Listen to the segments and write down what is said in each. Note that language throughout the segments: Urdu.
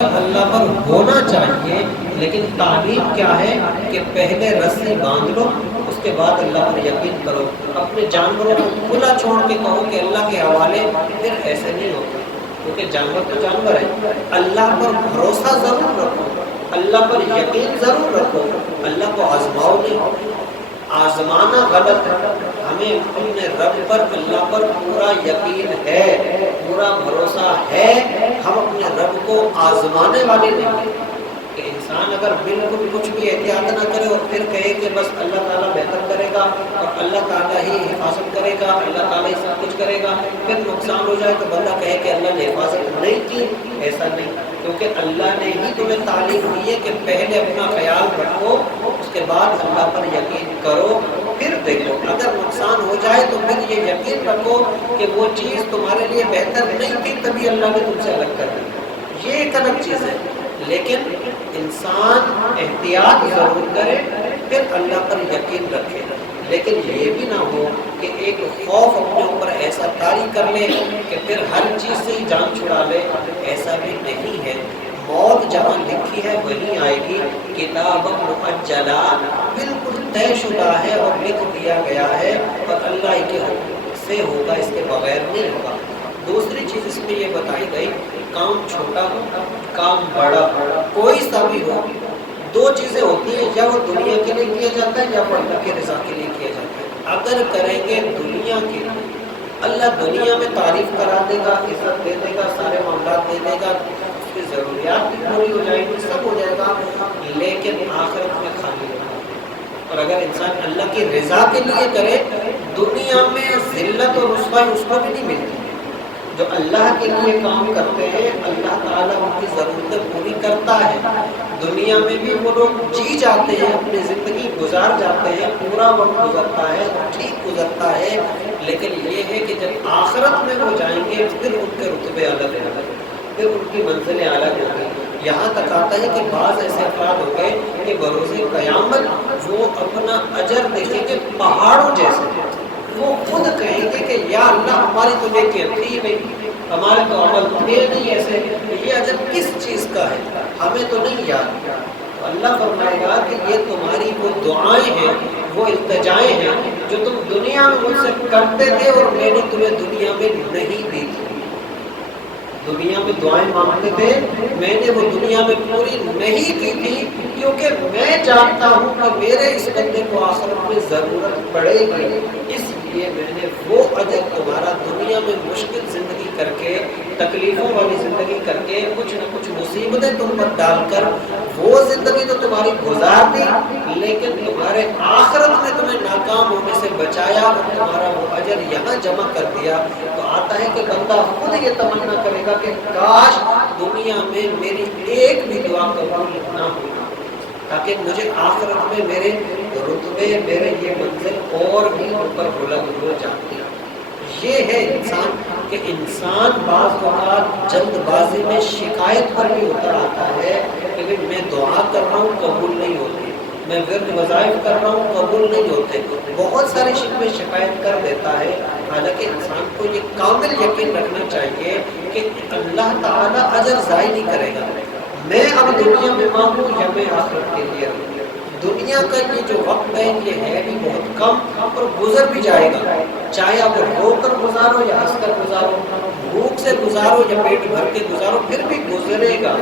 اللہ پر ہونا چاہیے، لیکن تعلیم کیا ہے کہ پہلے رسی باندھ لو، اس کے بعد اللہ پر یقین کرو۔ اپنے جانوروں کو کھلا چھوڑ کے کہو کہ اللہ کے حوالے، پھر ایسے نہیں ہوتا، کیونکہ جانور تو جانور ہے۔ اللہ پر بھروسہ ضرور رکھو، اللہ پر یقین ضرور رکھو، اللہ کو آزماؤ نہیں۔ آزمانا غلط ہے، ہمیں اپنے رب پر، اللہ پر پورا یقین ہے، پورا بھروسہ ہے، ہم اپنے رب کو آزمانے والے نہیں ہیں۔ کہ انسان اگر بالکل کچھ بھی احتیاط نہ کرے اور پھر کہے کہ بس اللہ تعالیٰ بہتر کرے گا اور اللہ تعالیٰ ہی حفاظت کرے گا، اللہ تعالیٰ ہی سب کچھ کرے گا، پھر نقصان ہو جائے تو بندہ کہے کہ اللہ نے حفاظت نہیں کی، ایسا نہیں، کیونکہ اللہ نے ہی تمہیں تعلیم دی ہے کہ پہلے اپنا خیال رکھو، اس کے بعد اللہ پر یقین کرو، پھر دیکھو۔ اگر نقصان ہو جائے تو پھر یہ یقین رکھو کہ وہ چیز تمہارے لیے بہتر نہیں تھی، تبھی اللہ نے تم سے الگ کر دی، یہ ایک الگ چیز ہے۔ لیکن انسان احتیاط ضرور کرے، پھر اللہ پر یقین رکھے، لیکن یہ بھی نہ ہو کہ ایک خوف اپنے اوپر ایسا طاری کر لے کہ پھر ہر چیز سے ہی جان چھڑا لے، ایسا بھی نہیں ہے۔ موت جہاں لکھی ہے وہیں آئے گی، کتاب مؤجلہ، بالکل طے شدہ ہے اور لکھ دیا گیا ہے، اور اللہ کے حکم سے ہوگا، اس کے بغیر نہیں ہوگا۔ دوسری چیز اس میں یہ بتائی گئی، کام چھوٹا ہو کام بڑا ہو، کوئی سا بھی ہو، دو چیزیں ہوتی ہیں، یا وہ دنیا کے لیے کیا جاتا ہے یا وہ اللہ کی رضا کے لیے کیا جاتا ہے۔ اگر کریں گے دنیا کے لیے، اللہ دنیا میں تعریف کرا دے گا، عزت دے دے گا، سارے معاملات دے دے گا، اس کی ضروریات بھی پوری ہو جائے گی، سب ہو جائے گا، لیکن آخرت میں خالی ہوگا۔ اور اگر انسان اللہ کی رضا کے لیے کرے، دنیا میں ذلت اور رسوائی اس کو بھی نہیں ملتی۔ جو اللہ کے لیے کام کرتے ہیں، اللہ تعالیٰ ان کی ضرورتیں پوری کرتا ہے، دنیا میں بھی وہ لوگ جی جاتے ہیں، اپنی زندگی گزار جاتے ہیں، پورا وقت گزرتا ہے، ٹھیک گزرتا ہے، لیکن یہ ہے کہ جب آخرت میں وہ جائیں گے پھر ان کے رتبے الگ ہیں، پھر ان کی منزلیں الگ ہوں گی۔ یہاں تک آتا ہے کہ بعض ایسے افراد ہو گئے کہ بروز قیامت وہ اپنا اجر دیکھیں گے پہاڑوں جیسے، وہ خود کہیں گے کہ یا اللہ ہماری تو نیکی تھی نہیں، ہمارے تو عمل تھے نہیں ایسے، یہ اجر کس چیز کا ہے ہمیں تو نہیں یاد۔ تو اللہ فرمائے گا کہ یہ تمہاری وہ دعائیں ہیں، وہ التجائیں ہیں جو تم دنیا میں مجھ سے کرتے تھے اور میں نے تمہیں دنیا میں نہیں دی تھی۔ دنیا میں دعائیں مانگتے تھے، میں نے وہ دنیا میں پوری نہیں کی تھی، کیونکہ میں جانتا ہوں کہ میرے اس بندے کو آخرت میں ضرورت پڑے گی، اس لیے میں نے وہ اجر تمہارا دنیا میں مشکل زندگی کر کے، تکلیفوں والی زندگی کر کے، کچھ نہ کچھ مصیبتیں تم پر ڈال کر، وہ زندگی تو تمہاری گزار دی، لیکن تمہارے آخرت میں تمہیں ناکام ہونے سے بچایا اور تمہارا وہ اجر یہاں جمع کر دیا۔ تو آتا ہے کہ بندہ خود یہ تمنا کرے گا کہ کاش دنیا میں میری ایک بھی دعا قبول نہ ہو، تاکہ مجھے آخرت میں میرے رتبے، میرے یہ منزل اور بھی اوپر بلند ہو جاتی ہے۔ یہ ہے انسان، کہ انسان بعض اوقات جلد بازی میں شکایت پر بھی اتر آتا ہے کہ میں دعا کر رہا ہوں قبول نہیں ہوتی، میں ورد وظائف کر رہا ہوں قبول نہیں ہوتے، بہت ساری شکوے شکایت کر دیتا ہے۔ حالانکہ انسان کو یہ کامل یقین رکھنا چاہیے کہ اللہ تعالیٰ اجر ضائع نہیں کرے گا، میں اب دنیا میں مانگوں یا میں آخرت کے لیے رہوں۔ دنیا کا یہ جو وقت ہے یہ ہے بھی بہت کم اور گزر بھی جائے گا، چاہے آپ رو کر گزارو یا ہنس کر گزارو، بھوک سے گزارو یا پیٹ بھر کے گزارو، پھر بھی گزرے گا،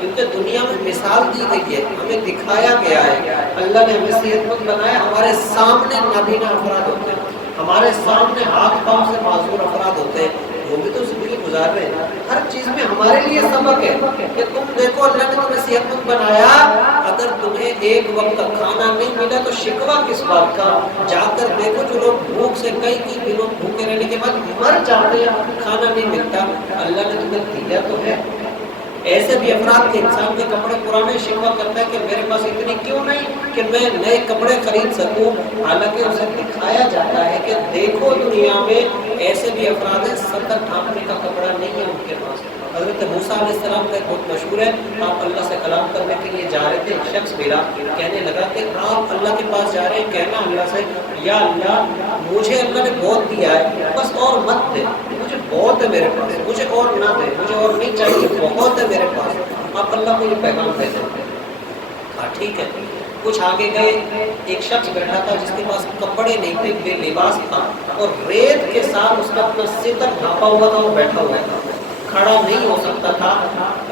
کیونکہ دنیا میں مثال دی گئی ہے، ہمیں دکھایا گیا ہے، اللہ نے ہمیں صحت مند بنایا، ہمارے سامنے نابینا افراد ہوتے ہیں، ہمارے سامنے ہاتھ پاؤں سے معذور افراد ہوتے ہیں، وہ بھی تو زندگی گزار رہے ہیں۔ ہر چیز میں ہمارے لیے سبق ہے کہ تم دیکھو اللہ نے تمہیں صحت مند بنایا، اگر تمہیں ایک وقت کا کھانا نہیں ملا تو شکوہ کس بات کا؟ جا کر دیکھو جو لوگ بھوک سے کئی دنوں بھوکے رہنے کے بعد مر جاتے ہیں، کھانا نہیں ملتا، اللہ نے تمہیں دیا تو ہے۔ ایسے بھی افراد کے انسان کے کپڑے پرانے، شکوہ کرتا ہے کہ میرے پاس اتنی کیوں نہیں کہ میں نئے کپڑے خرید سکوں، حالانکہ اسے دکھایا جاتا ہے کہ دیکھو دنیا میں ایسے بھی افراد ہیں 70 ڈھانپنے کا کپڑا نہیں ہے ان کے پاس۔ حضرت موسیٰ علیہ السلام کا ایک بہت مشہور ہے، آپ اللہ سے کلام کرنے کے لیے جا رہے تھے، ایک شخص ملا، کہنے لگا کہ آپ اللہ کے پاس جا رہے ہیں، کہنا اللہ سے یا اللہ مجھے اللہ نے بہت دیا ہے، بس اور مت دے، مجھے بہت ہے میرے پاس، مجھے اور نہ دے، مجھے اور نہیں چاہیے، بہت ہے میرے پاس۔ آپ اللہ کو یہ پیغام دے دیں۔ کہا ٹھیک ہے۔ کچھ آگے گئے، ایک شخص بیٹھا تھا جس کے پاس کپڑے نہیں تھے، بے لباس تھا، اور ریت کے ساتھ اس کا اپنا ستر ڈھانپا ہوا تھا، وہ بیٹھا ہوا تھا، کھڑا نہیں ہو سکتا تھا،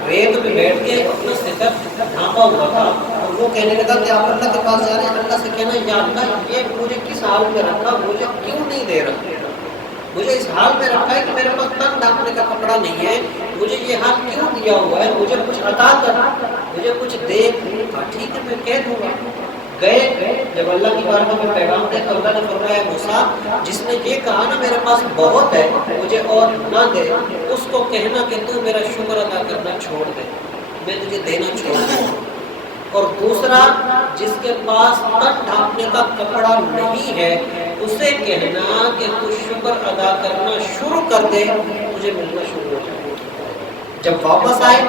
ریت پہ بیٹھ کے اپنا ستر ڈھانپا ہوا تھا۔ اور وہ کہنے لگا کہ آپ اللہ کے پاس جا رہے ہیں، اللہ سے کہنا یا اللہ یہ مجھے کس حال میں رکھا، مجھے کیوں نہیں دے رہا، مجھے اس حال میں رکھا ہے کہ میرے پاس تن ڈھانپنے کا کپڑا نہیں ہے، مجھے یہ حال کیوں دیا ہوا ہے، مجھے کچھ عطا کر، مجھے کچھ دے۔ کہا ٹھیک ہے میں کہہ دوں گا۔ گئے، جب اللہ کی بارگاہ میں پیغام دے تو اللہ نے فرمایا موسیٰ جس نے یہ کہا نا میرے پاس بہت ہے مجھے اور نہ دے، اس کو کہنا کہ تو میرا شکر ادا کرنا چھوڑ دے، میں تجھے دینا چھوڑ دوں۔ اور دوسرا جس کے پاس تن ڈھانپنے کا کپڑا نہیں ہے اسے کہنا کہ تو شکر ادا کرنا شروع کر دے، تجھے ملنا شروع ہو جائے۔ جب واپس آئے